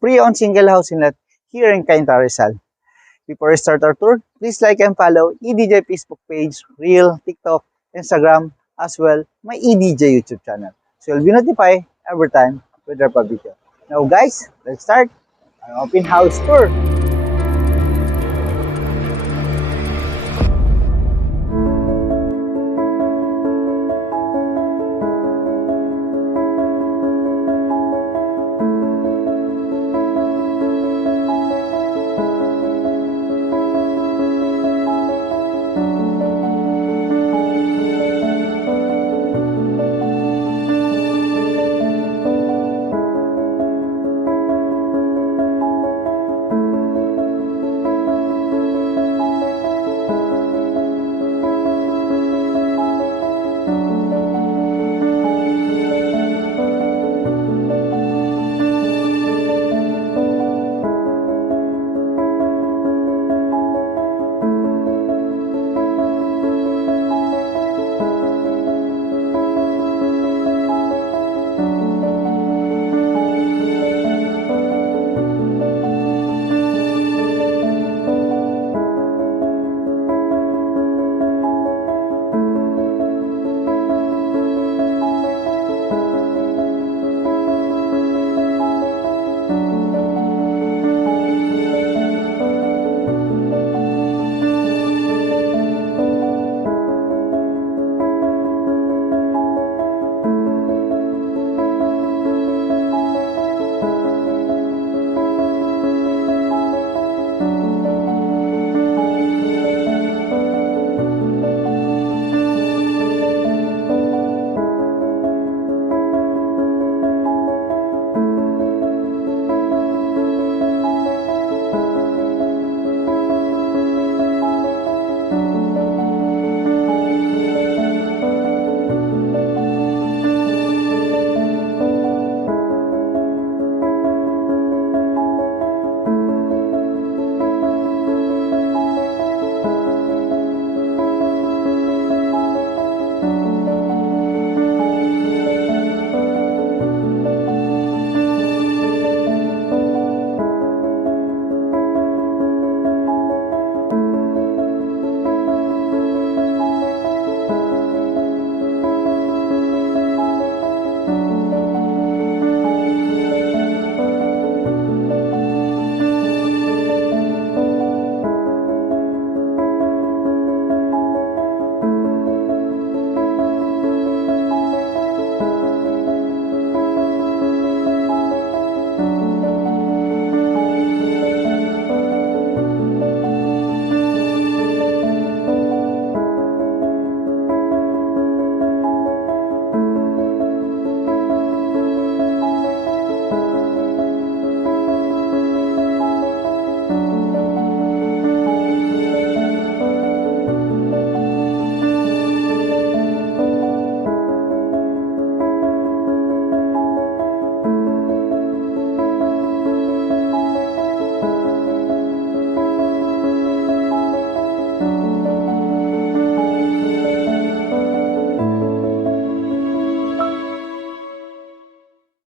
pre-owned single housing lot here in Cainta, Rizal. Before we start our tour, please like and follow EDJ Facebook page, Reel, TikTok, Instagram, as well my EDJ YouTube channel. So you'll be notified every time we drop a video. Now guys, let's start our open house tour.